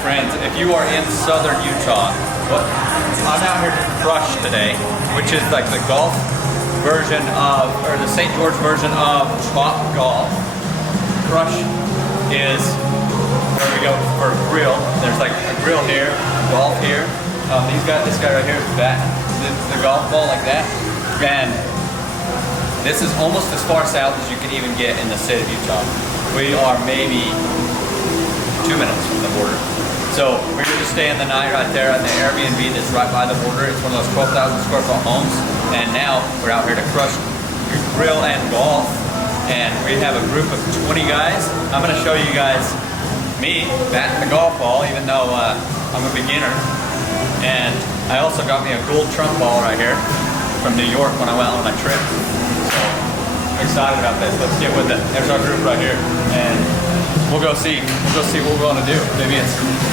friends. If you are in southern Utah, I'm out here to Crush today, which is like the golf version of, or the St. George version of Topgolf. Crush is where we go for a grill. There's like a grill here, golf here. This guy right here is the golf ball like that. And this is almost as far south as you can even get in the state of Utah. We are maybe 2 minutes from the border. So we're going to stay in the night right there at the Airbnb that's right by the border. It's one of those 12,000 square foot homes. And now we're out here to Crush, grill and golf. And we have a group of 20 guys. I'm going to show you guys me batting the golf ball, even though I'm a beginner. And I also got me a gold trump ball right here from New York when I went on a trip. So I'm excited about this. Let's get with it. There's our group right here. And we'll go see what we're going to do.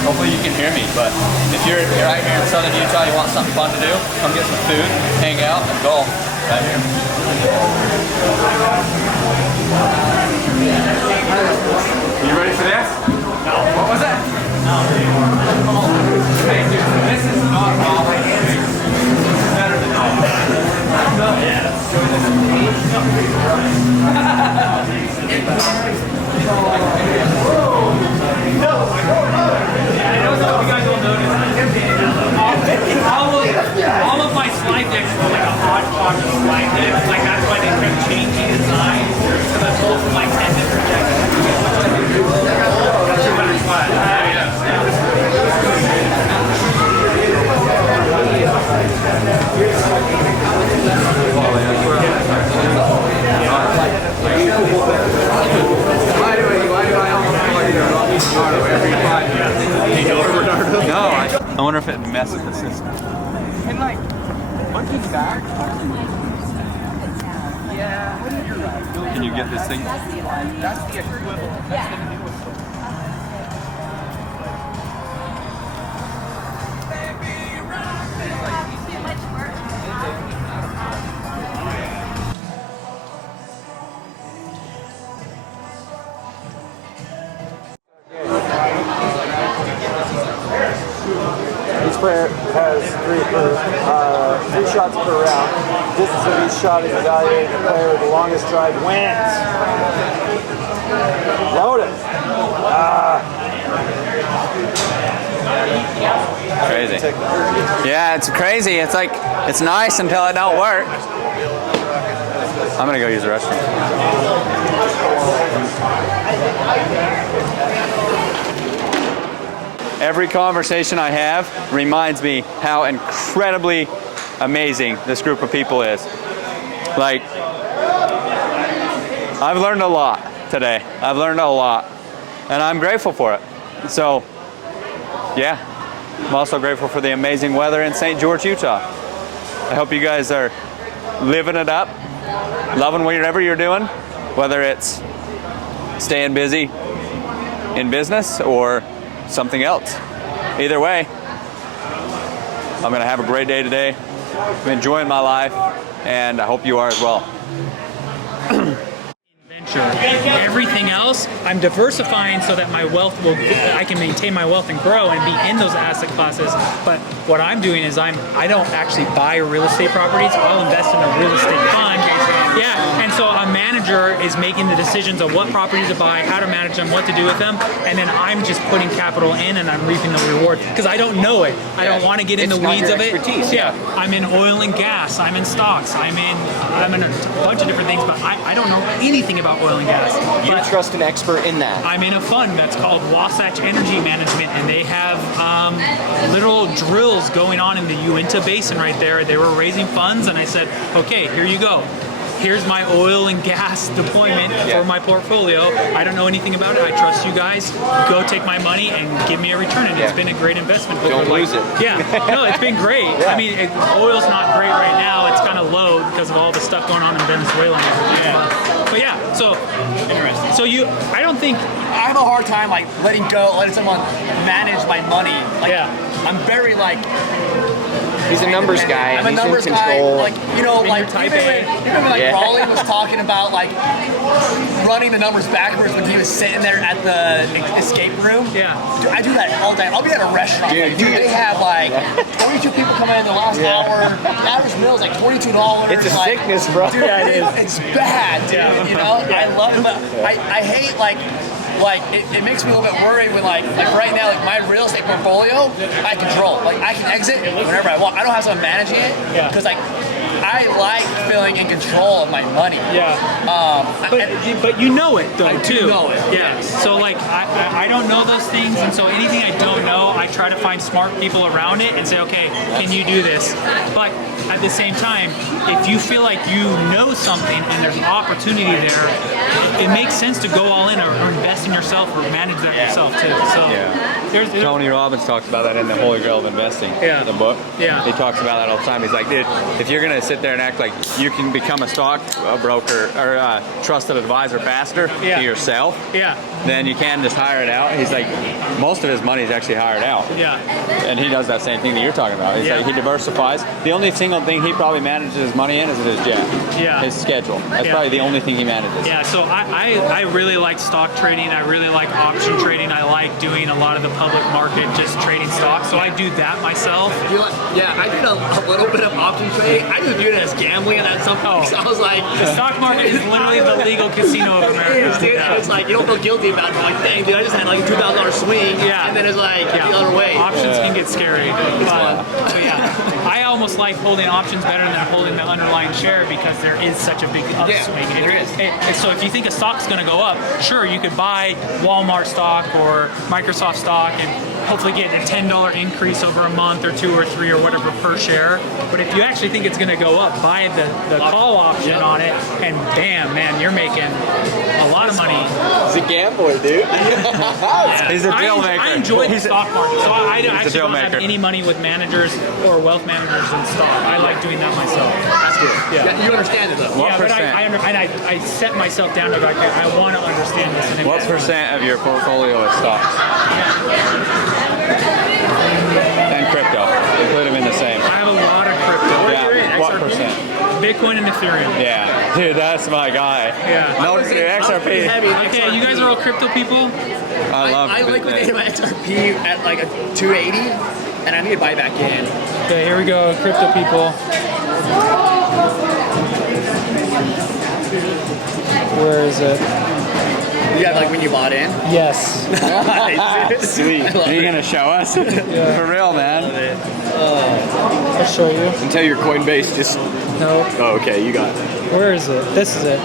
Hopefully you can hear me, but if you're right here in southern Utah, you want something fun to do, come get some food, hang out, and golf right here. You ready for this? No. What was that? No. Hey, dude, this is not golf. This is better than golf. Yeah. All of my slide decks were like a hodgepodge of slide decks. Like that's why they kept changing design. So that's both of my 10 different decks. That's your better slide. I wonder if it messes with the system. And like, looking back, yeah, you're right. Can you get this thing? That's the equivalent. That's the new equivalent. Each player has three shots per round. Distance of each shot is evaluated. The player with the longest drive wins. Load it. Crazy. Yeah, it's crazy. It's like, it's nice until it don't work. I'm gonna go use the restroom. Every conversation I have reminds me how incredibly amazing this group of people is. Like, I've learned a lot today. I've learned a lot, and I'm grateful for it. So, yeah, I'm also grateful for the amazing weather in St. George, Utah. I hope you guys are living it up, loving whatever you're doing, whether it's staying busy in business or something else. Either way, I'm gonna have a great day today. I'm enjoying my life, and I hope you are as well. Everything else, I'm diversifying so that I can maintain my wealth and grow and be in those asset classes. But what I'm doing is I don't actually buy real estate properties. I'll invest in a real estate fund. Yeah, and so a manager is making the decisions of what properties to buy, how to manage them, what to do with them, and then I'm just putting capital in and I'm reaping the reward because I don't know it. I don't want to get in the weeds of it. Yeah, I'm in oil and gas. I'm in stocks. I'm in a bunch of different things, but I don't know anything about oil and gas. You trust an expert in that. I'm in a fund that's called Wasatch Energy Management, and they have literal drills going on in the Uinta Basin right there. They were raising funds, and I said, okay, here you go. Here's my oil and gas deployment for my portfolio. I don't know anything about it. I trust you guys. Go take my money and give me a return. And it's been a great investment. Don't lose it. Yeah, no, it's been great. I mean, oil's not great right now. It's kind of low because of all the stuff going on in Venezuela and everything. But yeah, so interesting. So I don't think I have a hard time like letting someone manage my money. Like, I'm very like. He's a numbers guy. I'm a numbers guy. Like, you know, like type A. even like Raleigh was talking about like running the numbers backwards when he was sitting there at the escape room. Yeah. Dude, I do that all day. I'll be at a restaurant. Dude, they have like 22 people coming in the last hour. The average meal is like $22. It's a like, sickness, bro. Dude, it's bad, dude. You know, I love it, but I hate like it makes me a little bit worried when like right now, like my real estate portfolio, I control. Like I can exit whenever I want. I don't have someone managing it because like I like feeling in control of my money. Yeah. But you know it though too. do know it. Yeah. So like I don't know those things, and so anything I don't know, I try to find smart people around it and say, okay, can you do this? But at the same time, if you feel like you know something and there's opportunity there, it makes sense to go all in or invest in yourself or manage that yourself too. So there's Tony Robbins talks about that in the Holy Grail of Investing, the book. Yeah. He talks about that all the time. He's like, dude, if you're gonna sit there and act like you can become a stock broker or a trusted advisor faster to yourself, then you can just hire it out. He's like, most of his money is actually hired out. Yeah. And he does that same thing that you're talking about. He's like, he diversifies. The only single thing he probably manages his money in is his jet. Yeah. His schedule. That's probably the only thing he manages. Yeah, so I really like stock trading. I really like option trading. I like doing a lot of the public market, just trading stocks. So I do that myself. I did a little bit of option trading. I just viewed it as gambling at some point. So I was like, the stock market is literally the legal casino of America. It is, dude. And it's like you don't feel guilty about it. Like, dang, dude, I just had like a $2,000 swing. Yeah. And then it's like the other way. Options can get scary. But I almost like holding options better than holding the underlying share because there is such a big upswing. There is. So if you think a stock's going to go up, sure, you could buy Walmart stock or Microsoft stock and hopefully get a $10 increase over a month or 2 or 3 or whatever per share. But if you actually think it's going to go up, buy the call option on it, and bam, man, you're making a lot of money. He's a gambler, dude. He's a deal maker. I enjoy the stock market, so I actually don't have maker. any money with managers or wealth managers in stock. I like doing that myself. That's good. Yeah. You understand it though. But I set myself down to like I want to understand this. And What percent of your portfolio is stocks? And crypto. Put them in the same. I have a lot of crypto. Yeah. What percent? Bitcoin and Ethereum. Yeah. Dude, that's my guy. Yeah. No, XRP. Okay, you guys are all crypto people? I liquidated my XRP at like a 280, and I need to buy back in. Okay, here we go, crypto people. Where is it? You got like when you bought in? Yes. Sweet. Are you gonna show us? For real, man. I'll show you. Until your Coinbase just. No. Oh, okay, you got it. Where is it? This is it.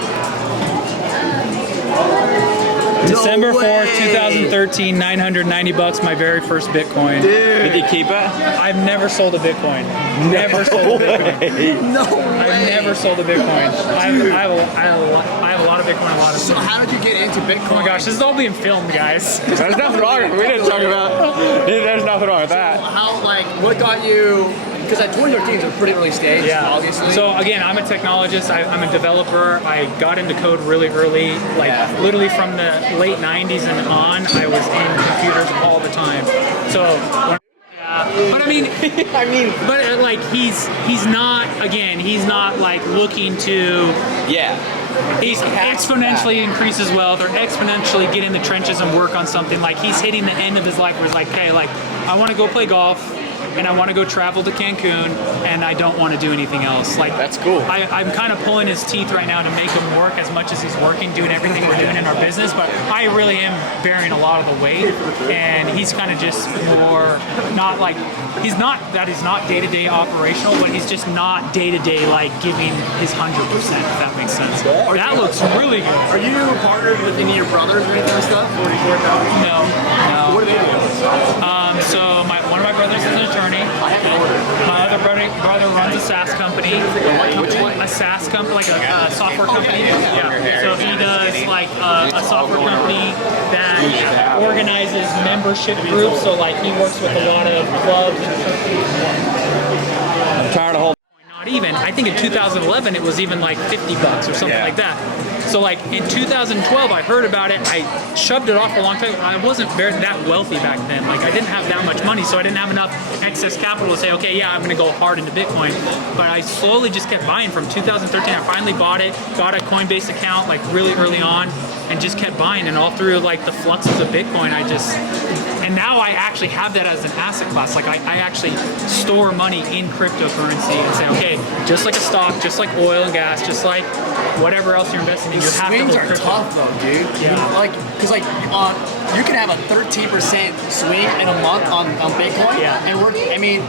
December 4th, 2013, $990, my very first Bitcoin. Did you keep it? I've never sold a Bitcoin. Never sold a Bitcoin. No way. I've never sold a Bitcoin. I have a lot of Bitcoin, a lot of. So how did you get into Bitcoin? Oh my gosh, this is all being filmed, guys. There's nothing wrong. We didn't talk about. There's nothing wrong with that. How what got you? Because at 2013 is a pretty early stage, obviously. So again, I'm a technologist. I'm a developer. I got into code really early, literally from the late 90s and on. I was in computers all the time. So. But I mean, but like he's not like looking to he's exponentially increase his wealth or exponentially get in the trenches and work on something. Like he's hitting the end of his life where he's like, okay, like I want to go play golf and I want to go travel to Cancun and I don't want to do anything else. Like that's cool. I'm kind of pulling his teeth right now to make him work as much as he's working, doing everything we're doing in our business. But I really am bearing a lot of the weight, and he's kind of just more not like he's not day-to-day operational, but he's just not day-to-day like giving his 100%. If that makes sense. That looks really good. Are you partnered with any of your brothers or anything like stuff? No. What are they doing? So one of my brothers is an attorney. My other brother runs a SaaS company. A SaaS company, like a software company. Yeah. So he does like a software company that organizes membership groups. So like he works with a lot of clubs and churches. I'm tired of holding. Not even. I think in 2011 it was even like $50 or something Yeah. like that. So like in 2012 I heard about it. I shoved it off for a long time. I wasn't that wealthy back then. Like I didn't have that much money, so I didn't have enough excess capital to say, okay, yeah, I'm gonna go hard into Bitcoin. But I slowly just kept buying. From 2013, I finally bought it, got a Coinbase account like really early on, and just kept buying. And all through like the fluxes of Bitcoin, and now I actually have that as an asset class. Like I actually store money in cryptocurrency and say, okay, just like a stock, just like oil and gas, just like whatever else you're investing in, you have to Swings hold are crypto. tough though, dude. Yeah. Like, cause like you can have a 13% swing in a month on Bitcoin. Yeah. And I mean,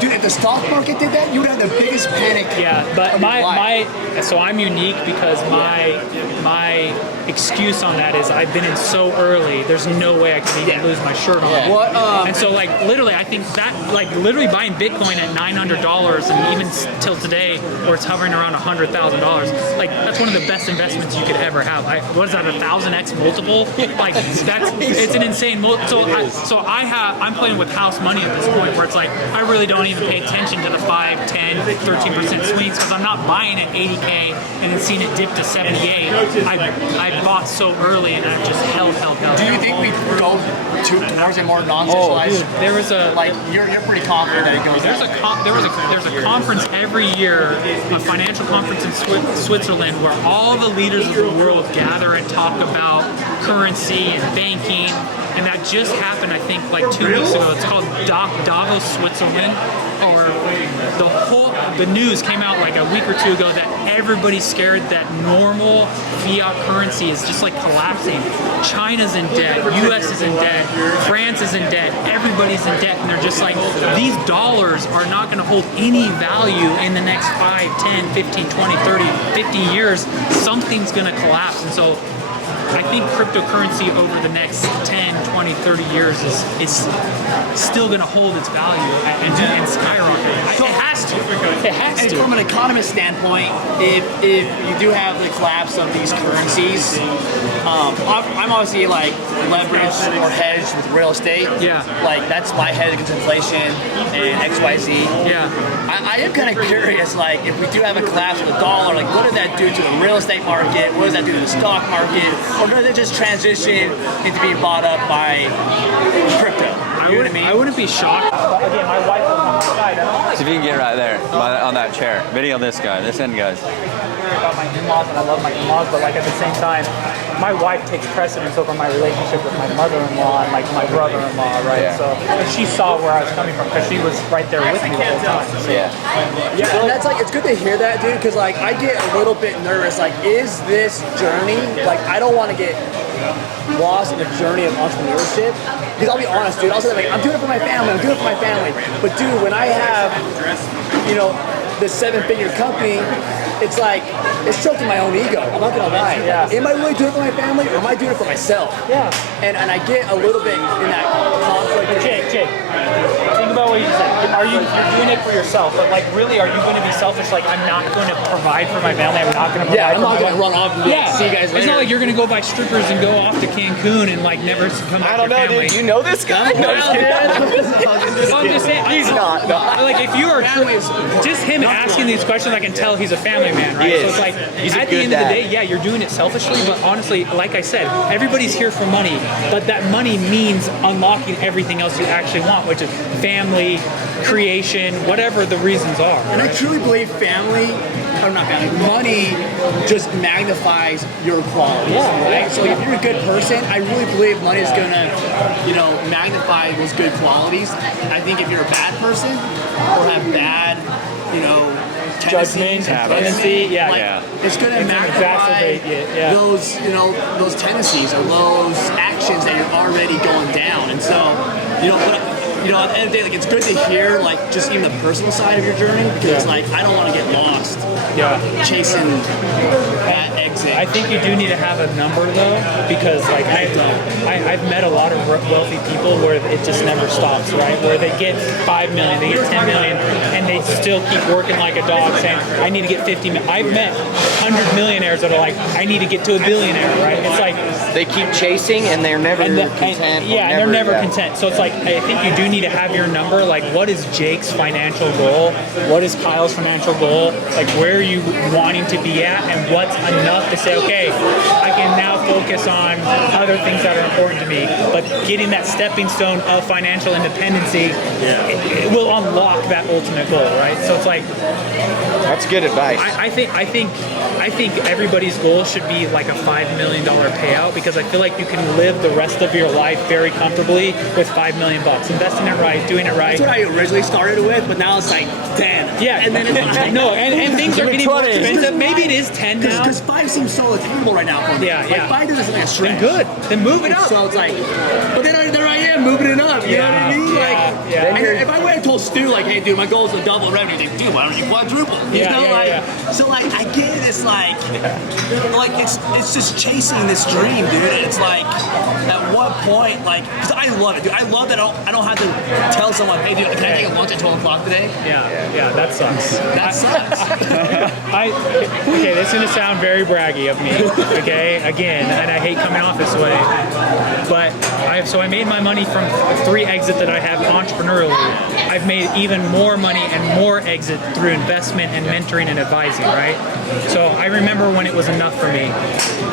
dude, if the stock market did that, you would have the biggest panic. Yeah, but of your life. so I'm unique because my excuse on that is I've been in so early. There's no way I can even lose my shirt on. What? And so like literally, I think that like literally buying Bitcoin at $900 and even till today, where it's hovering around $100,000, like that's one of the best investments you could ever have. What is that, 1,000x multiple? Like it's an insane multiple. So I'm playing with house money at this point, where it's like I really don't even pay attention to the 5, 10, 13% swings because I'm not buying at 80K and then seeing it dip to 78. I bought so early and I've just held. Do you think we go towards a more non-socialized? Dude, there was a like you're pretty confident that it goes. there's a conference every year, a financial conference in Switzerland, where all the leaders of the world gather and talk about currency and banking. And that just happened, I think, like 2 weeks ago. It's called Davos, Switzerland. Or the news came out like a week or two ago that everybody's scared that normal fiat currency is just like collapsing. China's in debt, US is in debt, France is in debt, everybody's in debt, and they're just like, these dollars are not gonna hold any value in the next 5, 10, 15, 20, 30, 50 years. Something's gonna collapse. And so I think cryptocurrency over the next 10, 20, 30 years is still going to hold its value and skyrocket. It has to. It has And to. from an economist standpoint, if you do have the collapse of these currencies, I'm obviously like leveraged or hedged with real estate. Yeah. Like that's my hedge against inflation and XYZ. Yeah. I am kind of curious, like if we do have a collapse of the dollar, like what does that do to the real estate market? What does that do to the stock market? Or does it just transition into being bought up by crypto? You know what I mean? I wouldn't be shocked. But again, my wife was on my side. I don't like See if you can get right there on that chair. Video this guy, this end guys. hear about my in-laws, and I love my in-laws, but like at the same time, my wife takes precedence over my relationship with my mother-in-law and like my brother-in-law, right? Yeah. So and she saw where I was coming from because she was right there with me the whole time. So, Yeah. Yeah, and that's like, it's good to hear that, dude, because like I get a little bit nervous. Like, is this journey, like I don't want to get lost in the journey of entrepreneurship. Because I'll be honest, dude, I'll say like, I'm doing it for my family, But dude, when I have, you know, this 7-figure company, it's like, it's choking my own ego. I'm not gonna lie. Yeah. Am I really doing it for my family, or am I doing it for myself? Yeah. And I get a little bit in that conflict. Jake, think about what you just said. You're doing it for yourself, but like really, are you going to be selfish? Like, I'm not going to provide for my family. I'm not going to provide. Yeah, I'm not gonna run off and see you guys later. It's not like you're going to go buy strippers and go off to Cancun and like never come back I don't to your know, family. dude. You know this guy? No, Well, so I'm just saying, He's not. No. like if you are just him asking these questions, I can tell he's a family man, right? He So is. it's like He's a at the good end of the dad. day, yeah, you're doing it selfishly, but honestly, like I said, everybody's here for money, but that money means unlocking everything else you actually want, which is family, creation, whatever the reasons are. And I truly believe money just magnifies your qualities, right? So if you're a good person, I really believe money is gonna, magnify those good qualities. I think if you're a bad person or have bad, tendencies, tendency, it's gonna It's gonna magnify exacerbate it, yeah. those tendencies or those actions that you're already going down. And so, at the end of the day, like it's good to hear like just even the personal side of your journey because like I don't want to get lost chasing that exit. I think you do need to have a number though, because like I've met a lot of wealthy people where it just never stops, right? Where they get 5 million, they get 10 million, and they still keep working like a dog, saying I need to get 50 million. I've met 100 millionaires that are like I need to get to a billionaire, right? It's like They keep chasing and they're never content. and they're never content. So it's like I think you do need to have your number. Like, what is Jake's financial goal? What is Kyle's financial goal? Like, where are you wanting to be at, and what's enough to say, okay, I can now focus on other things that are important to me. But getting that stepping stone of financial independency, it will unlock that ultimate goal, right? So it's like, That's good advice. I think everybody's goal should be like a $5 million payout, because I feel like you can live the rest of your life very comfortably with $5 million. Investing it right, doing it right. That's what I originally started with, but now it's like 10. Yeah, and then it's like, no, and things are getting more expensive. Maybe it is 10 now. Because 5 seems so attainable right now for me. Yeah, yeah. Like 5 is like a stretch. Then good. Then move it up. So it's like, but then there I am moving it up. You know what I mean? Like, yeah. and if I went and told Stu, like, hey, dude, my goal is to double revenue, he'd be like, dude, why don't you quadruple? You know, like, so like, I get it. It's like it's just chasing this dream, dude. It's like, at what point, like, because I love it, dude. I love that I don't have to tell someone, hey, dude, can I take a lunch at 12 o'clock today? Yeah, that sucks. That sucks. Okay, this is gonna sound very braggy of me. Okay, again, and I hate coming off this way, but I made my money from 3 exits that I have entrepreneurially. I've made even more money and more exit through investment and mentoring and advising, right? So I remember when it was enough for me.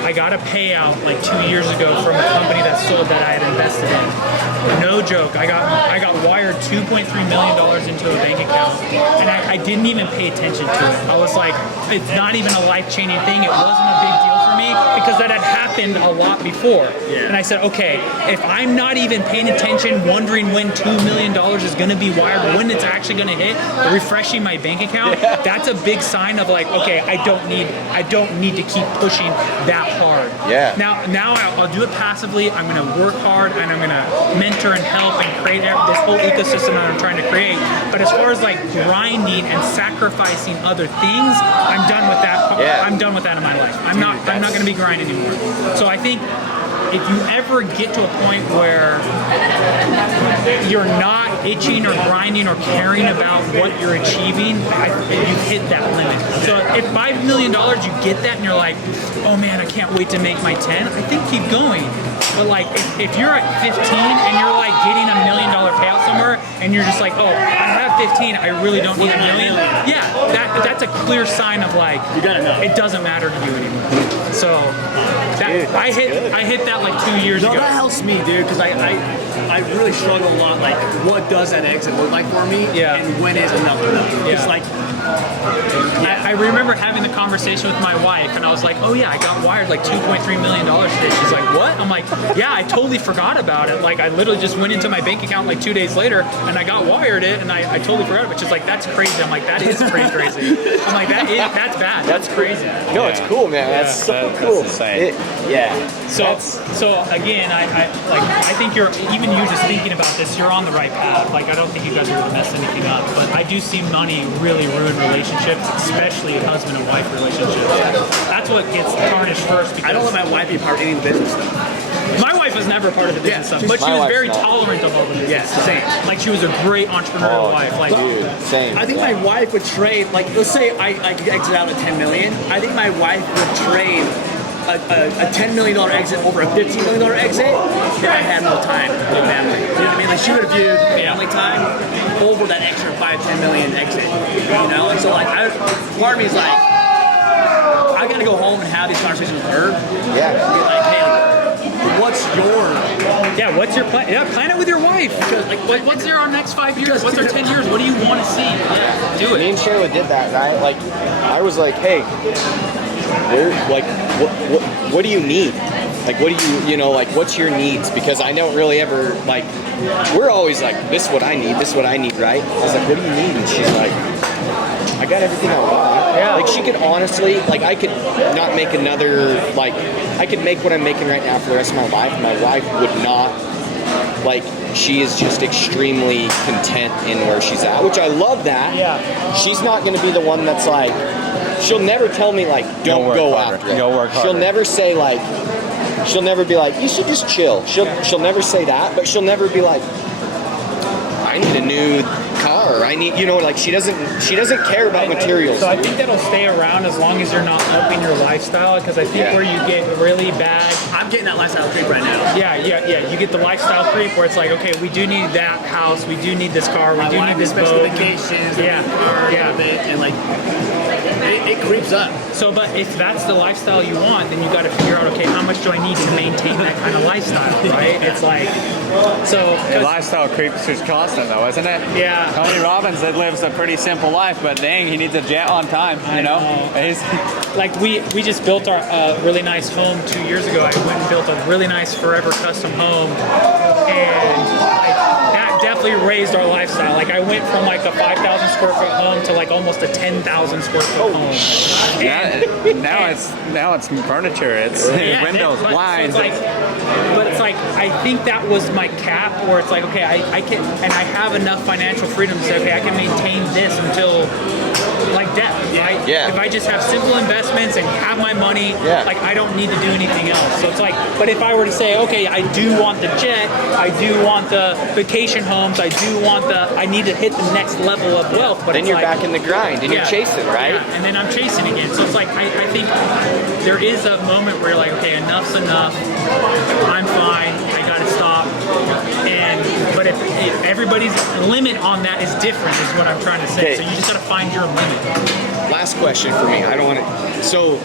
I got a payout like 2 years ago from a company that sold that I had invested in. No joke. I got wired $2.3 million into a bank account, and I didn't even pay attention to it. I was like, it's not even a life-changing thing. It wasn't a big deal for me because that had happened a lot before. And I said, okay, if I'm not even paying attention, wondering when $2 million is going to be wired, when it's actually going to hit, refreshing my bank account, that's a big sign of like, okay, I don't need to keep pushing that hard. Yeah. Now I'll do it passively. I'm going to work hard, and I'm going to mentor and help and create this whole ecosystem that I'm trying to create. But as far as like grinding and sacrificing other things, I'm done with that. Yeah. I'm done with that in my life. I'm not going to be grinding anymore. So I think if you ever get to a point where you're not itching or grinding or caring about what you're achieving, you've hit that limit. So if $5 million, you get that and you're like, oh man, I can't wait to make my 10, I think keep going. But like, if you're at 15 and you're like getting $1 million payout somewhere and you're just like, oh, I have 15, I really don't need $1 million. Yeah, that's a clear sign of like, You gotta know. it doesn't matter to you anymore. So I hit that like 2 years No, ago. that helps me, dude, because I really struggle a lot. Like, what does that exit look like for me? Yeah. And when is enough enough? It's like, I remember having the conversation with my wife, and I was like, oh yeah, I got wired like $2.3 million today. She's like, what? I'm like, yeah, I totally forgot about it. Like, I literally just went into my bank account like 2 days later, and I got wired it, and I totally forgot about it. She's like, that's crazy. I'm like, that is pretty crazy. I'm like, that's bad. That's crazy. No, it's cool, man. That's so cool. That's insane. So again, I think you're, even you just thinking about this, you're on the right path. Like, I don't think you guys are going to mess anything up, but I do see money really ruin relationships, especially husband and wife relationships. That's what gets tarnished first. Because I don't let my wife be part of any business stuff. my wife was never part of the business stuff, but she My was wife's very not. tolerant of all the business. Yeah, same. Like, she was a great entrepreneurial wife. Like, Dude, same. I think my wife would trade, like, let's say I exit out at 10 million. I think my wife would trade a $10 million exit over a $15 million exit if I had more time with family. You know what I mean? Like, she would have viewed family time over that extra 5-10 million exit. You know? And so, like, part of me is like, I gotta go home and have these conversations with her. Yeah. Be like, hey, what's what's your plan? Yeah, plan it with your wife. Like, what's our next 5 years? What's our 10 years? What do you want to see? Yeah, do Me it. and Shayla did that, right? Like, I was like, hey, what do you need? Like, what do you know, like, what's your needs? Because I don't really ever, like, we're always like, this is what I need, right? I was like, what do you need? And she's like, I got everything I want. Yeah. Like, she could honestly, like, I could not make another, like, I could make what I'm making right now for the rest of my life. My wife would not, like, she is just extremely content in where she's at, which I love that. Yeah. She's not going to be the one that's like, she'll never tell me, like, don't go after it. Go work harder. She'll never say, like, she'll never be like, you should just chill. She'll never say that, but she'll never be like, I need a new car. I need, you know, like, she doesn't care about materials. So I think that'll stay around as long as you're not upping your lifestyle, because I think where you get really bad. I'm I'm getting that lifestyle creep right now. Yeah. You get the lifestyle creep where it's like, okay, we do need that house, we do need this car, we do need this boat. Specifications, and like it creeps up. So, but if that's the lifestyle you want, then you got to figure out, okay, how much do I need to maintain that kind of lifestyle, right? It's like, so. The lifestyle creep is constant though, isn't it? Yeah. Tony Robbins lives a pretty simple life, but dang, he needs a jet on time, you know? Like we just built our really nice home 2 years ago. I went and built a really nice forever custom home, and that definitely raised our lifestyle. Like I went from like a 5,000 square foot home to like almost a 10,000 square foot home. Now it's furniture, it's windows, blinds. So it's like I think that was my cap, where it's like, okay, I can, and I have enough financial freedom to say, okay, I can maintain this until like death, right? Yeah. If I just have simple investments and have my money, like I don't need to do anything else. So it's like, but if I were to say, okay, I do want the jet, I do want the vacation homes, I need to hit the next level of wealth. But then you're back in the grind and you're chasing, right? Yeah, and then I'm chasing again. So it's like, I think there is a moment where you're like, okay, enough's enough. I'm fine. I gotta stop. But if everybody's limit on that is different, is what I'm trying to say. Okay. So you just gotta find your limit. Last question for me. I don't want to. So,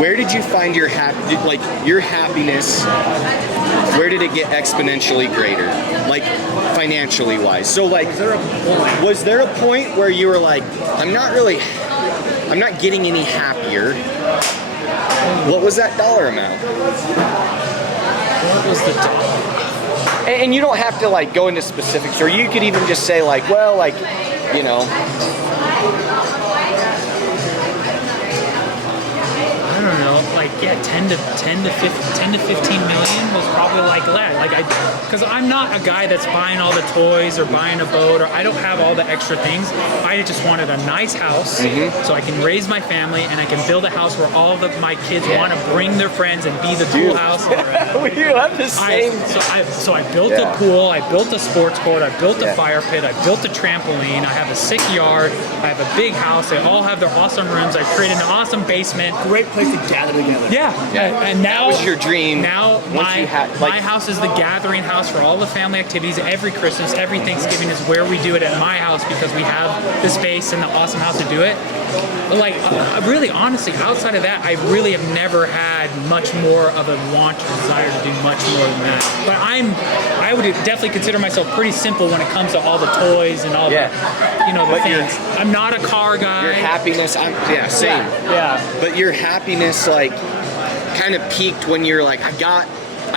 where did you find your happiness? Where did it get exponentially greater, like financially wise? So, like, was there a point where you were like, I'm not getting any happier? What was that dollar amount? What was the dollar? And you don't have to like go into specifics, or you could even just say like, well, like, you know. I don't know, like 10 to 15 million was probably like that. Like because I'm not a guy that's buying all the toys or buying a boat, or I don't have all the extra things. I just wanted a nice house so I can raise my family, and I can build a house where all of my kids want to bring their friends and be the cool house. We have the same. So I built a pool, I built a sports court, I built a fire pit, I built a trampoline, I have a sick yard, I have a big house, they all have their awesome rooms, I created an awesome basement. Great place to gather together. Yeah. And now that was your dream. Now my house is the gathering house for all the family activities. Every Christmas, every Thanksgiving is where we do it at my house, because we have the space and the awesome house to do it. But like, really, honestly, outside of that, I really have never had much more of a want or desire to do much more than that. But I would definitely consider myself pretty simple when it comes to all the toys and all the things. I'm not a car guy. Your happiness, same. Yeah. But your happiness, like, kind of peaked when you're like, I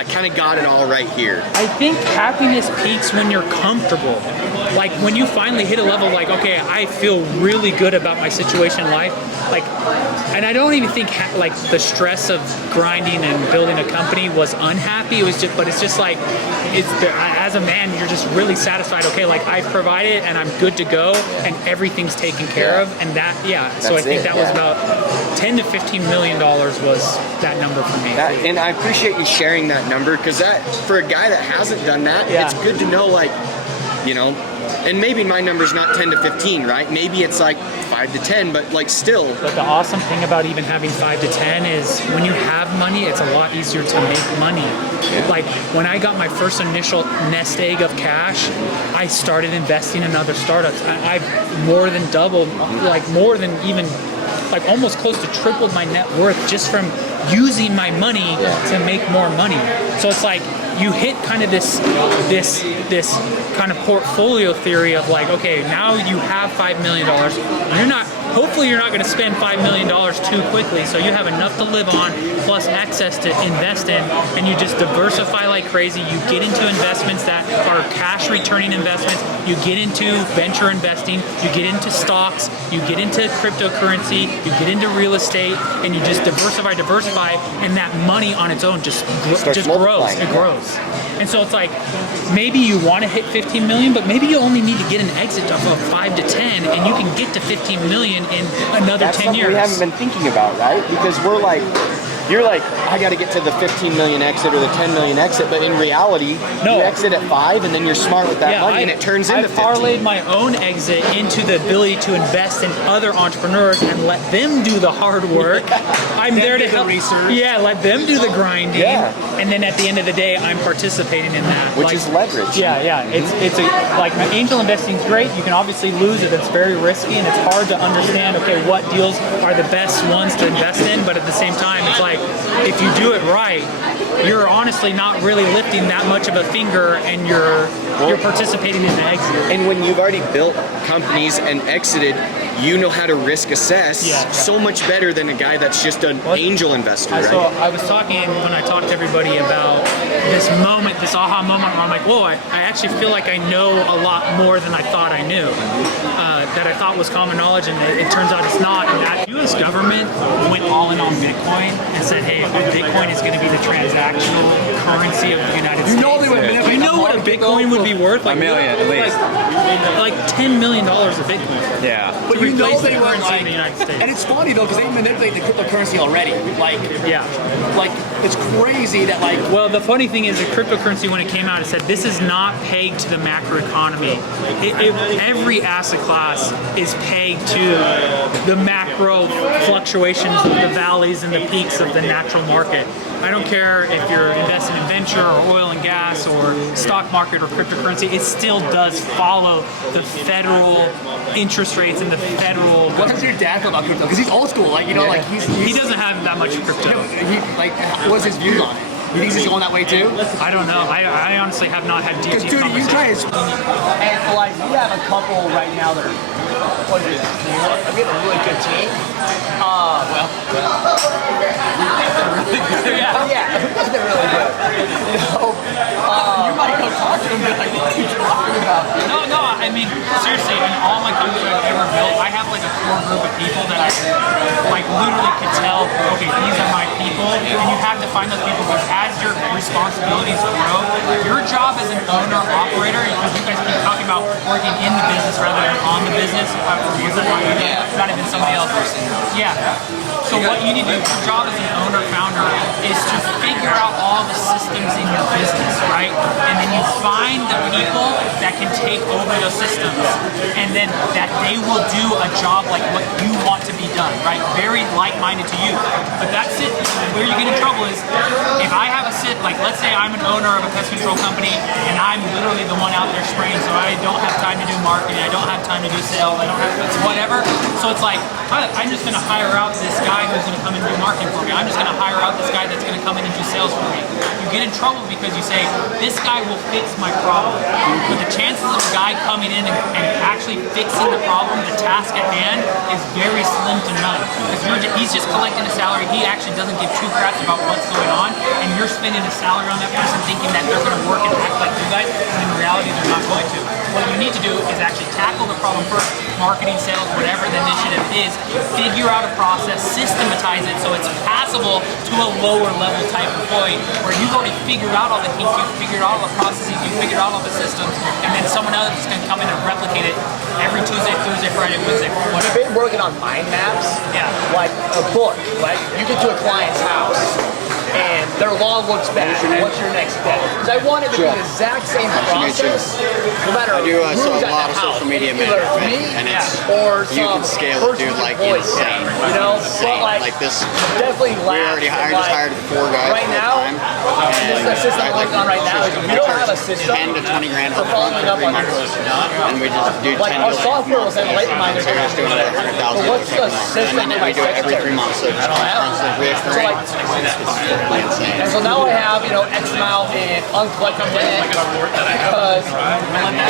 kind of got it all right here. I think happiness peaks when you're comfortable. Like when you finally hit a level like, okay, I feel really good about my situation in life. Like, and I don't even think like the stress of grinding and building a company was unhappy. It was just, but it's just like, as a man, you're just really satisfied. Okay, like I've provided and I'm good to go, and everything's taken care of. And that, so I think that was about 10 to 15 million dollars was that number for me. And I appreciate you sharing that number, because that, for a guy that hasn't done that, it's good to know, like, you know, and maybe my number's not 10 to 15, right? Maybe it's like 5 to 10, but like still. But the awesome thing about even having 5 to 10 is when you have money, it's a lot easier to make money. Like when I got my first initial nest egg of cash, I started investing in other startups. I've more than doubled, like more than even, like almost close to tripled my net worth just from using my money to make more money. So it's like you hit kind of this kind of portfolio theory of like, okay, now you have $5 million. Hopefully you're not going to spend $5 million too quickly, so you have enough to live on plus access to invest in, and you just diversify like crazy. You get into investments that are cash returning investments, you get into venture investing, you get into stocks, you get into cryptocurrency, you get into real estate, and you just diversify, and that money on its own just grows. It grows. And so it's like, maybe you want to hit 15 million, but maybe you only need to get an exit of 5 to 10, and you can get to 15 million in another 10 years. We haven't been thinking about, right? Because we're like, you're like, I got to get to the 15 million exit or the 10 million exit, but in reality, No. you exit at 5, and then you're smart with that money, and it turns into 15. I parlayed my own exit into the ability to invest in other entrepreneurs and let them do the hard work. I'm there to help. Research. Yeah, let them do the grinding. Yeah. And then at the end of the day, I'm participating in that. Which is leverage. Yeah. It's like angel investing is great. You can obviously lose it. It's very risky, and it's hard to understand. Okay, what deals are the best ones to invest in? But at the same time, it's like if you do it right, you're honestly not really lifting that much of a finger, and you're participating in the exit. And when you've already built companies and exited, you know how to risk assess so much better than a guy that's just an angel investor, right? So I was talking when I talked to everybody about this moment, this aha moment where I'm like, whoa, I actually feel like I know a lot more than I thought I knew, that I thought was common knowledge, and it turns out it's not. And that U.S. government went all in on Bitcoin and said, hey, Bitcoin is going to be the transactional currency of the United States. You know they would Do you know what a Bitcoin would be worth? $1 million at least. Like $10 million of Bitcoin. Yeah. But you know replace they the were currency like, in the United States. and it's funny though because they manipulate the cryptocurrency already. Like it's crazy that like. Well, the funny thing is, the cryptocurrency, when it came out, it said this is not pegged to the macroeconomy. Every asset class is pegged to the macro fluctuations of the valleys and the peaks of the natural market. I don't care if you're investing in venture or oil and gas or stock market or cryptocurrency, it still does follow the federal interest rates and the federal. What does your dad feel about crypto? Because he's old school, like like He doesn't have that much crypto. What's his views on it? You think he's going that way too? I don't know. I honestly have not had deep Because dude, you conversations. guys, and like we have a couple right now that are, what is it? We have a really good team. They're really good. You might go talk to them and be like, what are you talking about? No, I mean, seriously, in all my companies I've ever built, I have like a core group of people that I like literally could tell, okay, these are my people, and you have to find those people because as your responsibilities grow, your job as an owner operator, because you guys keep talking about working in the business rather than on the business, or was it on you? Not even somebody else. Yeah. So what you need to do, your job as an owner founder is to figure out all the systems in your business, right? And then you find the people that can take over those systems, and then that they will do a job like what you want to be done, right? Very like-minded to you. But that's it. Where you get in trouble is if I have a like let's say I'm an owner of a pest control company and I'm literally the one out there spraying, so I don't have time to do marketing, I don't have time to do sales, I don't have whatever. So it's like I'm just going to hire out this guy who's going to come and do marketing for me. I'm just going to hire out this guy that's going to come in and do sales for me. You get in trouble because you say, this guy will fix my problem. But the chances of a guy coming in and actually fixing the problem, the task at hand, is very slim to none. Because he's just collecting a salary. He actually doesn't give two craps about what's going on. And you're spending a salary on that person thinking that they're going to work and act like you guys. And in reality, they're not going to. What you need to do is actually tackle the problem first, marketing, sales, whatever the initiative is, figure out a process, systematize it so it's passable to a lower level type employee where you've already figured out all the kinks, you've figured out all the processes, you've figured out all the systems, and then someone else is going to come in and replicate it every Tuesday, Thursday, Friday, Wednesday, whatever. You've been working on mind maps, like a book, right? You get to a client's house and their lawn looks bad. What's your next step? Because I want it to be the exact same process, no matter I do who's sell a at lot the of house. social media Either management, me and it's or you some can scale it, dude, like person insane. you know, Insane. but Like this. definitely We already last. hired, just hired 4 guys right now, full time. the system I'm working on right now is we don't have a system 10 to 20 grand for up front following for up 3 on months, your and we just do 10 like our to software will send late reminders. So we're just doing another 100,000 But what's the system and then for my we do it every 3 secretary? months. So it's constantly reoccurring. It's insane. And so now I have, X amount in uncollected debt because and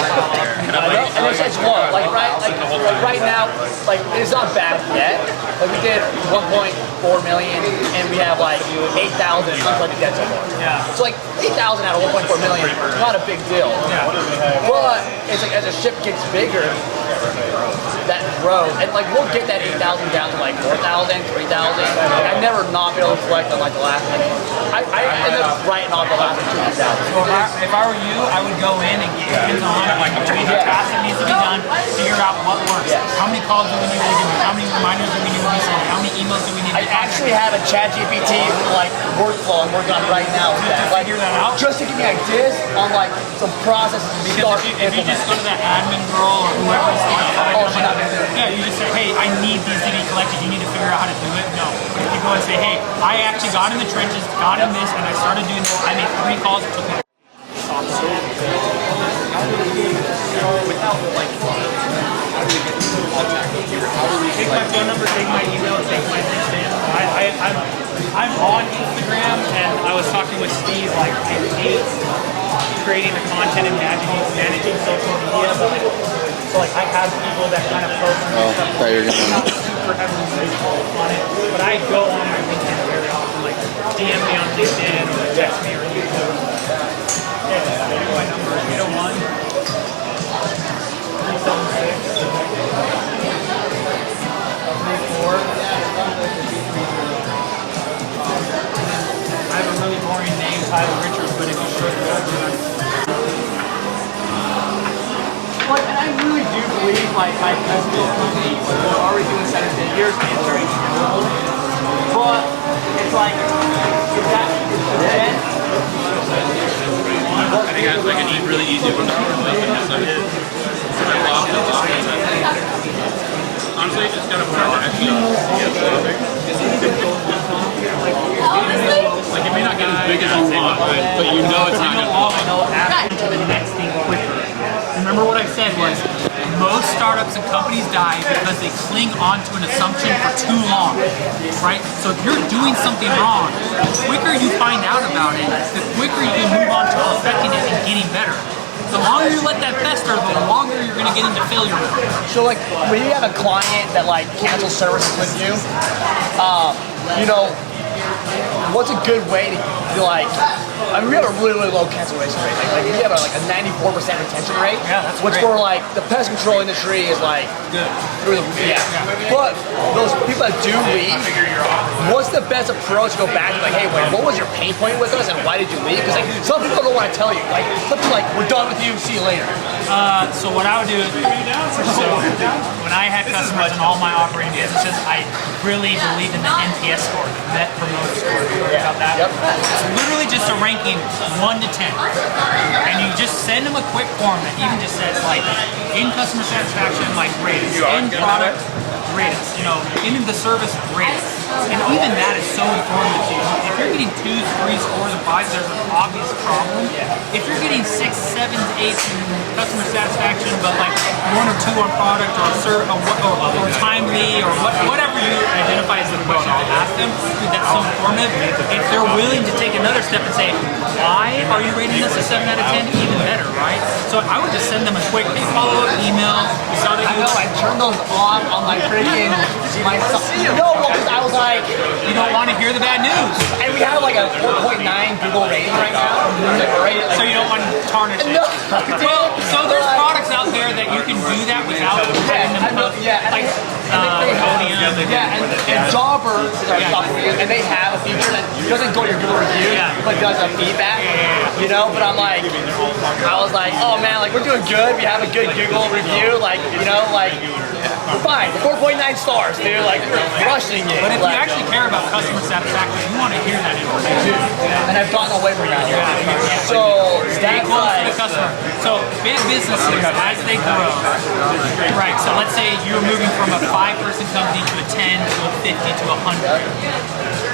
it's low. Like right now, like it's not bad yet. Like we did 1.4 million and we have like 8,000 uncollected debt so far. Yeah. So like 8,000 out of 1.4 million is not a big deal. Yeah. But it's like as a ship gets bigger, that grows. And like we'll get that 8,000 down to like 4,000, 3,000. I've never not been able to collect on like the last I ended up writing off the last 2,000. So if I were you, I would go in and get hands on, like the task that needs to be done, figure figure out what works. How many calls do we need to do? How many reminders do we need to be sending? How many emails do we need to I actually have a ChatGPT like workflow I'm working on right now with that. Like, figure that out? just to give me ideas on like some processes to Because start if you just go to that admin girl or whoever's she's not gonna do it. yeah, you just say, hey, I need these to be collected. You need to figure out how to do it. No. But if you go and say, hey, I actually got in the trenches, got in this, and I started doing this. I made 3 calls. It took me. Take my phone number, take my email, take my Instagram. I'm on Instagram, and I was talking with Steve, like, I hate creating the content and managing social media, but like, so like I have people that kind of post stuff. Right, you're gonna. I'm not super heavily visual on it, but I go on my LinkedIn very often, like DM me on LinkedIn or text me or YouTube. Yeah, my number is 801 376 34. I have a really boring name, Tyler Richards, but if you search it up, Like, and I really do believe like my physical company was already doing 7 figures and it's very scalable. But it's like if that then I think I have like an really easy one to keep up because I did. My boss is just honestly, just gotta put our action. Like it may not get as big as you want, but you know it's not gonna fall. They'll add into the next thing quicker. Remember what I said was most startups and companies die because they cling on to an assumption for too long, right? So if you're doing something wrong, the quicker you find out about it, the quicker you can move on to perfecting it and getting better. The longer you let that fester, the longer you're going to get into failure mode. so like when you have a client that like cancels services with you, you know, what's a good way to like? I mean, we have a really, really low cancellation rate. Like we have a 94% retention rate. Yeah, that's which great. for like the pest control industry is like Good. through the yeah. But those people that do leave, what's the best approach to go back to like, hey, wait, what was your pain point with us and why did you leave? Because like some people don't want to tell you. Like some people like, we're done with you, see you later. So what I would do is, when I had customers in all my operating businesses, I really believed in the NPS score, the Net Promoter Score. Have you heard about that? Yep. It's literally just a ranking 1 to 10, and you just send them a quick form that even just says like, in customer satisfaction, like rate us, in product, rate us, you know, in the service, rate us. And even that is so informative to you. If you're getting 2, 3 scores and 5s, there's an obvious problem. If you're getting 6, 7, 8 in customer satisfaction, but like 1 or 2 on product or timely or whatever you identify as the question to ask them, dude, that's so informative. If they're willing to take another step and say, why are you rating this a 7 out of 10? Even better, right? So I would just send them a quick follow-up email. I know, I turned those on my freaking my no, because I was like, You don't want to hear the bad news. and we have like a 4.9 Google rating right now. So you don't want to tarnish it. No. Well, so there's products out there that you can do that without having them post, like Podium. And Jobber is our software, and they have a feature that doesn't go to your Google review, but does a feedback. You know, but I'm like, I was like, oh man, like we're doing good. We have a good Google review, like you know, like we're fine. 4.9 stars, dude. Like we're crushing it. But if you Like, actually care about customer satisfaction, you want to hear that information. and I've gotten away from that. So Stay that's close to like, the customer. So big businesses, as they grow, right? So let's say you're moving from a 5-person company to a 10 to a 50 to a 100.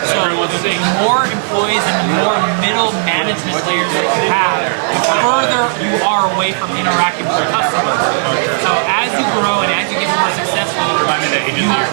So the more employees and the more middle management layers that you have, the further you are away from interacting with the customer. So as you grow and as you get more successful,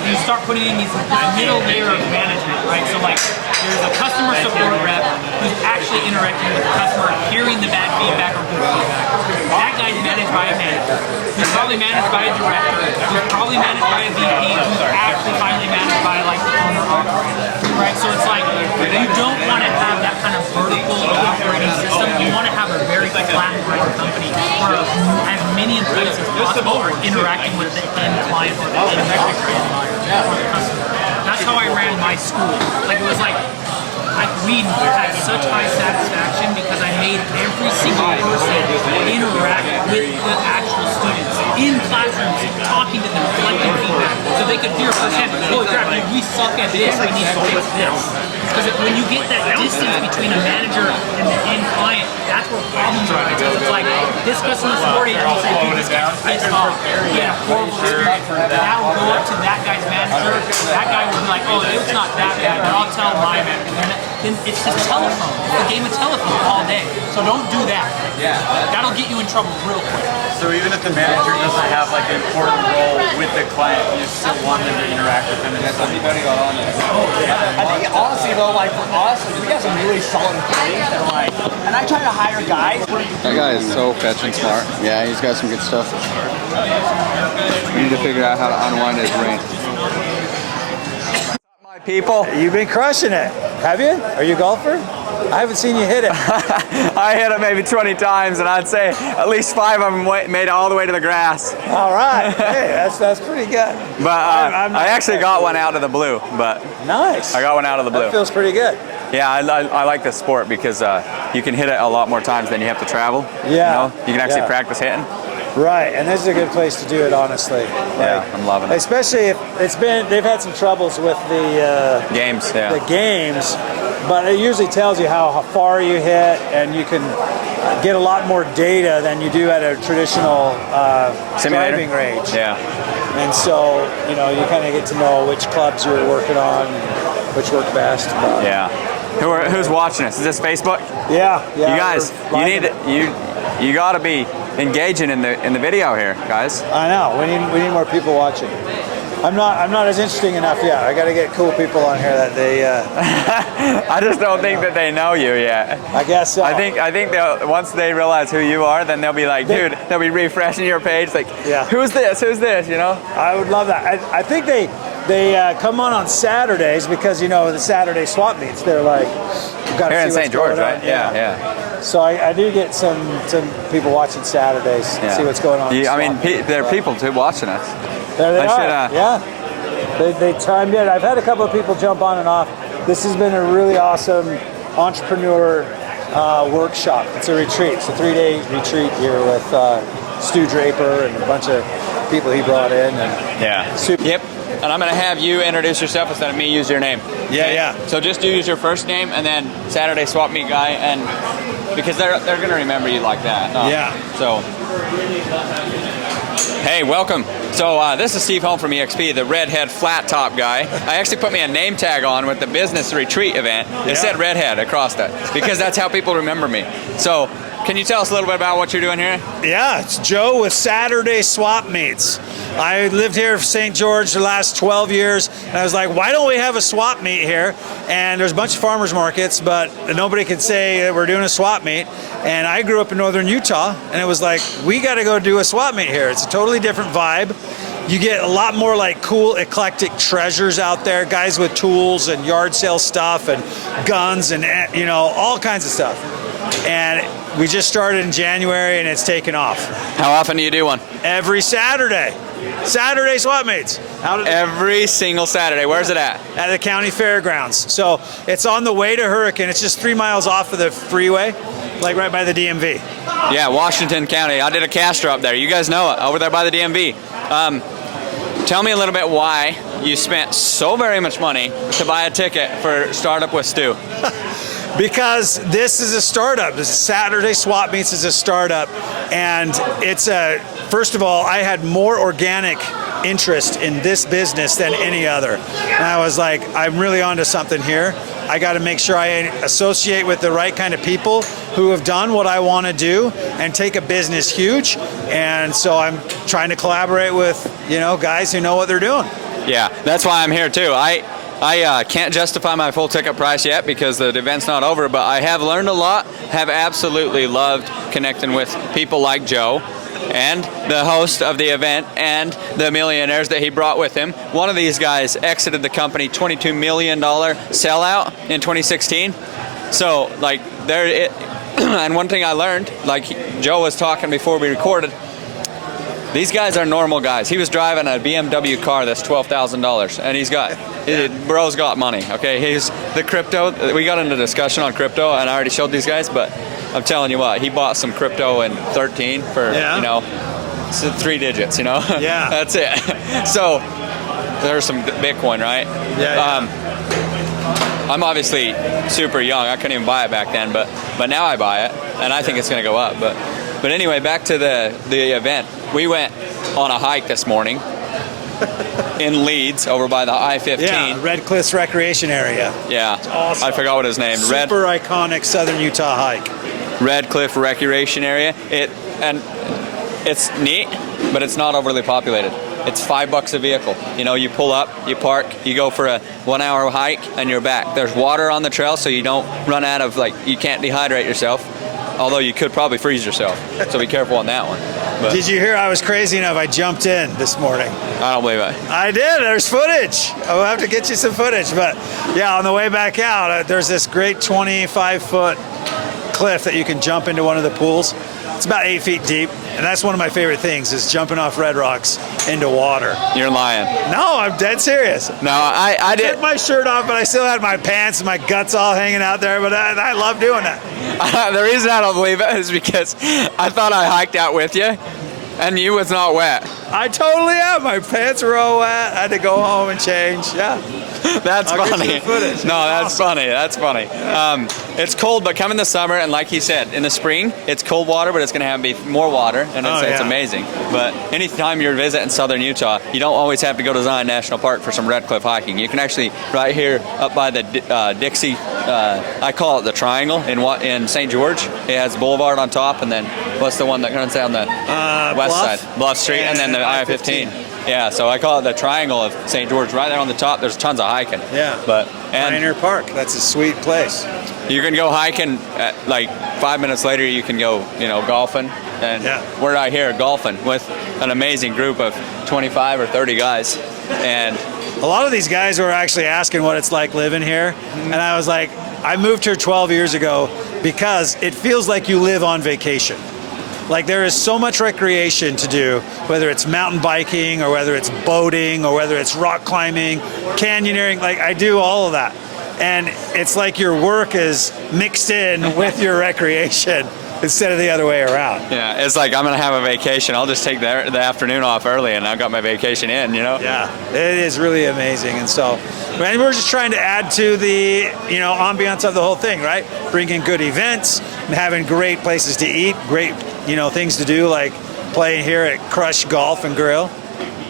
you start putting in this middle layer of management, right? So like there's a customer support rep who's actually interacting with the customer, hearing the bad feedback or good feedback. That guy's managed by a manager. He's probably managed by a director. He's probably managed by a VP. Who's actually finally managed by like the owner operator, right? So it's like you don't want to have that kind of vertical operating system. You want to have a very flat line company where as many employees as possible are interacting with the end client or the end buyer or the customer. That's how I ran my school. Like it was like we had such high satisfaction because I made every single person interact with the actual students in classroom talking to them, collecting feedback, so they could hear firsthand, holy crap, dude, we suck at this, we need to fix this. Because when you get that distance between a manager and the end client, that's where problems are. Because it's like, this customer support agent will say, dude, this guy's pissed off. He had a horrible experience. That will go up to that guy's manager. That guy will be like, oh, it's not that bad, but I'll tell my manager. Then it's just telephone. It's a game of telephone all day. So don't do that. Yeah. That'll get you in trouble real quick. So even if the manager doesn't have like an important role with the client, you still want them to interact with them. Has anybody got on there? I think honestly though, like for us, we got some really solid employees that are like, and I try to hire guys. That guy is so fetching smart. Yeah, he's got some good stuff. We need to figure out how to unwind his brain. My people. You've been crushing it, have you? Are you a golfer? I haven't seen you hit it. I hit it maybe 20 times, and I'd say at least 5 of them made it all the way to the grass. All right. Hey, that's pretty good. But I actually got one out of the blue. But Nice. I got one out of the blue. That feels pretty good. Yeah, I like this sport because you can hit it a lot more times than you have to travel. Yeah. You know? You can actually practice hitting. Right, and this is a good place to do it, honestly. Yeah, I'm loving it. Especially if they've had some troubles with the Games, yeah. the games, but it usually tells you how far you hit, and you can get a lot more data than you do at a traditional Simulator? driving range. Yeah. And so, you know, you kind of get to know which clubs you're working on, and which work best. But Yeah. Who's watching us? Is this Facebook? yeah. You guys, we're you live need it. you got to be engaging in the video here, guys. I know. We need more people watching. I'm not as interesting enough yet. I got to get cool people on here that they. I just don't think that they know you yet. I guess so. I think they'll, once they realize who you are, then they'll be like, dude, they'll be refreshing your page, like, Yeah. who's this, you know? I would love that. I think they come on Saturdays because, you know, the Saturday swap meets. They're like, we've got to Here see in what's St. George, going right? on. Yeah. So I do get some people watching Saturdays, Yeah. see what's going on. I mean, there are people too watching us. There they I are. should, Yeah. They chimed in. I've had a couple of people jump on and off. This has been a really awesome entrepreneur workshop. It's a retreat. It's a 3-day retreat here with Stu Draper and a bunch of people he brought in. And Yeah. Yep. And I'm going to have you introduce yourself instead of me use your name. Yeah. So just use your first name and then Saturday Swap Meet guy, and because they're going to remember you like that. Yeah. So, hey, welcome. So this is Steve Holm from EXP, the Redhead flat top guy. I actually put me a name tag on with the business retreat event. It said Redhead across it because that's how people remember me. So can you tell us a little bit about what you're doing here? Yeah, it's Joe with Saturday Swap Meets. I lived here in St. George the last 12 years, and I was like, why don't we have a swap meet here? And there's a bunch of farmers markets, but nobody could say that we're doing a swap meet. And I grew up in northern Utah, and it was like, we got to go do a swap meet here. It's a totally different vibe. You get a lot more like cool, eclectic treasures out there, guys with tools and yard sale stuff and guns and, you know, all kinds of stuff. And we just started in January, and it's taken off. How often do you do one? Every Saturday. Saturday swap meets. Every single Saturday. Where's it at? At the county fairgrounds. So it's on the way to Hurricane. It's just 3 miles off of the freeway, like right by the DMV. Yeah, Washington County. I did a caster up there. You guys know it, over there by the DMV. Tell me a little bit why you spent so very much money to buy a ticket for Startup with Stu. Because this is a startup. This Saturday Swap Meets is a startup, and it's first of all, I had more organic interest in this business than any other. And I was like, I'm really onto something here. I got to make sure I associate with the right kind of people who have done what I want to do and take a business huge. And so I'm trying to collaborate with, you know, guys who know what they're doing. Yeah, that's why I'm here too. I can't justify my full ticket price yet because the event's not over, but I have learned a lot, have absolutely loved connecting with people like Joe and the host of the event and the millionaires that he brought with him. One of these guys exited the company, $22 million sellout in 2016. So, like, and one thing I learned, like Joe was talking before we recorded, these guys are normal guys. He was driving a BMW car that's $12,000, and bro's got money, okay? He's the crypto, we got into discussion on crypto, and I already showed these guys, but I'm telling you what, he bought some crypto in 13 for, you know, It's 3 digits, you know? Yeah. That's it. So there's some Bitcoin, right? Yeah. I'm obviously super young. I couldn't even buy it back then, but now I buy it, and I think it's going to go up. But anyway, back to the event. We went on a hike this morning in Leeds over by the I-15. Yeah, Red Cliffs Recreation Area. Yeah. Awesome. I forgot what his name. Super iconic Southern Utah hike. Red Cliff Recreation Area. It's neat, but it's not overly populated. It's $5 a vehicle. You know, you pull up, you park, you go for a 1 hour hike, and you're back. There's water on the trail, so you don't run out of, like, you can't dehydrate yourself. Although you could probably freeze yourself, so be careful on that one. But Did you hear I was crazy enough? I jumped in this morning. I don't believe it. I did. There's footage. I'll have to get you some footage. But yeah, on the way back out, there's this great 25-foot cliff that you can jump into one of the pools. It's about 8 feet deep, and that's one of my favorite things is jumping off red rocks into water. You're lying. No, I'm dead serious. No, I did. Took my shirt off, but I still had my pants and my guts all hanging out there. But I love doing that. The reason I don't believe it is because I thought I hiked out with you, and you was not wet. I totally am. My pants were all wet. I had to go home and change. Yeah. That's I'll funny. get you the footage. No, that's funny. That's funny. It's cold, but come in the summer, and like he said, in the spring, it's cold water, but it's going to have to be more water, and it's amazing. But anytime you're visiting southern Utah, you don't always have to go to Zion National Park for some Red Cliff hiking. You can actually, right here up by the Dixie, I call it the Triangle in St. George. It has Boulevard on top, and then what's the one that runs down the west side? Bluff Street, and then the I-15. Yeah, so I call it the Triangle of St. George. Right there on the top, there's tons of hiking. Yeah. And Pioneer Park, that's a sweet place. you can go hiking. Like 5 minutes later, you can go, golfing. And we're out here golfing with an amazing group of 25 or 30 guys. And a lot of these guys were actually asking what it's like living here, and I was like, I moved here 12 years ago because it feels like you live on vacation. Like there is so much recreation to do, whether it's mountain biking or whether it's boating or whether it's rock climbing, canyoneering, like I do all of that. And it's like your work is mixed in with your recreation instead of the other way around. yeah, it's like I'm going to have a vacation. I'll just take the afternoon off early and I've got my vacation in, Yeah, it is really amazing. And so, and we're just trying to add to the, ambiance of the whole thing, right? Bringing good events, having great places to eat, great, things to do, like playing here at Crush Golf and Grill.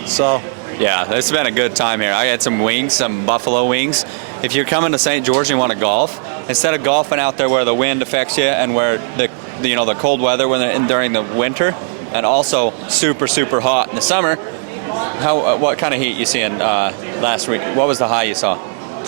So. Yeah, it's been a good time here. I had some wings, some buffalo wings. If you're coming to St. George and you want to golf, instead of golfing out there where the wind affects you and where the cold weather during the winter, and also super, super hot in the summer, what kind of heat you seeing last week? What was the high you saw?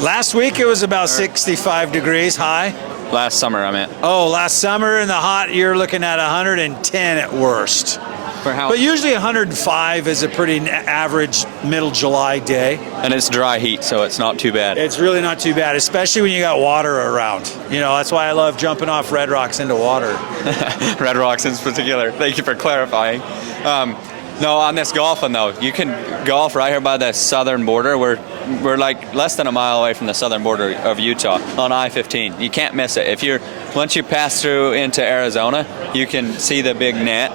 Last week it was about 65 degrees high. Last summer, I meant. Oh, last summer in the hot, you're looking at 110 at worst. For how? But usually 105 is a pretty average middle July day. And it's dry heat, so it's not too bad. It's really not too bad, especially when you got water around. That's why I love jumping off red rocks into water. Red rocks in particular. Thank you for clarifying. No, on this golfing though, you can golf right here by the southern border. We're like less than a mile away from the southern border of Utah on I-15. You can't miss it. Once you pass through into Arizona, you can see the big net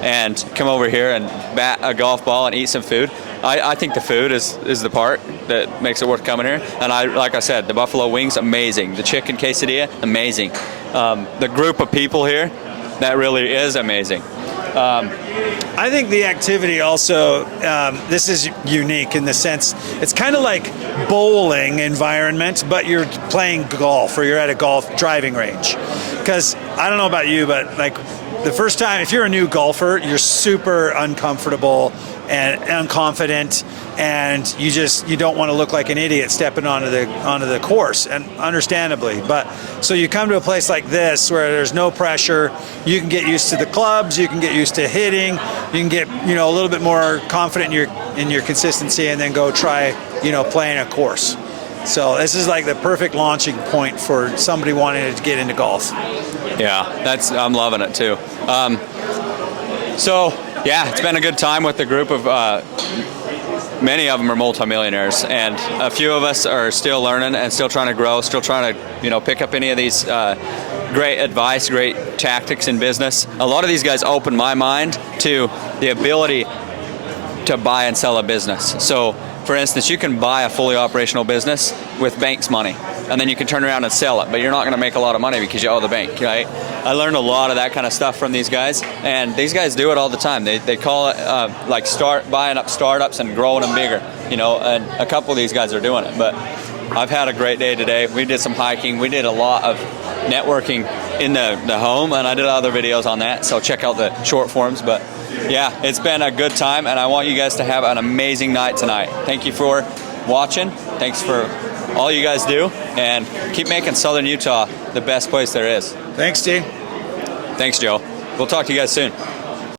and come over here and bat a golf ball and eat some food. I think the food is the part that makes it worth coming here. And like I said, the buffalo wings, amazing. The chicken quesadilla, amazing. The group of people here, that really is amazing. I think the activity also, this is unique in the sense, it's kind of like bowling environment, but you're playing golf or you're at a golf driving range. Because I don't know about you, but like the first time, if you're a new golfer, you're super uncomfortable and unconfident, and you don't want to look like an idiot stepping onto the course, and understandably. But so you come to a place like this where there's no pressure, you can get used to the clubs, you can get used to hitting, you can get a little bit more confident in your consistency, and then go try playing a course. So this is like the perfect launching point for somebody wanting to get into golf. Yeah, I'm loving it too. Yeah, it's been a good time with the group of, many of them are multimillionaires, and a few of us are still learning and still trying to grow, still trying to, pick up any of these great advice, great tactics in business. A lot of these guys opened my mind to the ability to buy and sell a business. So, for instance, you can buy a fully operational business with bank's money, and then you can turn around and sell it, but you're not going to make a lot of money because you owe the bank, right? I learned a lot of that kind of stuff from these guys, and these guys do it all the time. They call it like buying up startups and growing them bigger, you know, and a couple of these guys are doing it. But I've had a great day today. We did some hiking. We did a lot of networking in the home, and I did other videos on that, so check out the short forms. But yeah, it's been a good time, and I want you guys to have an amazing night tonight. Thank you for watching. Thanks for all you guys do, and keep making Southern Utah the best place there is. Thanks, Steve. Thanks, Joe. We'll talk to you guys soon.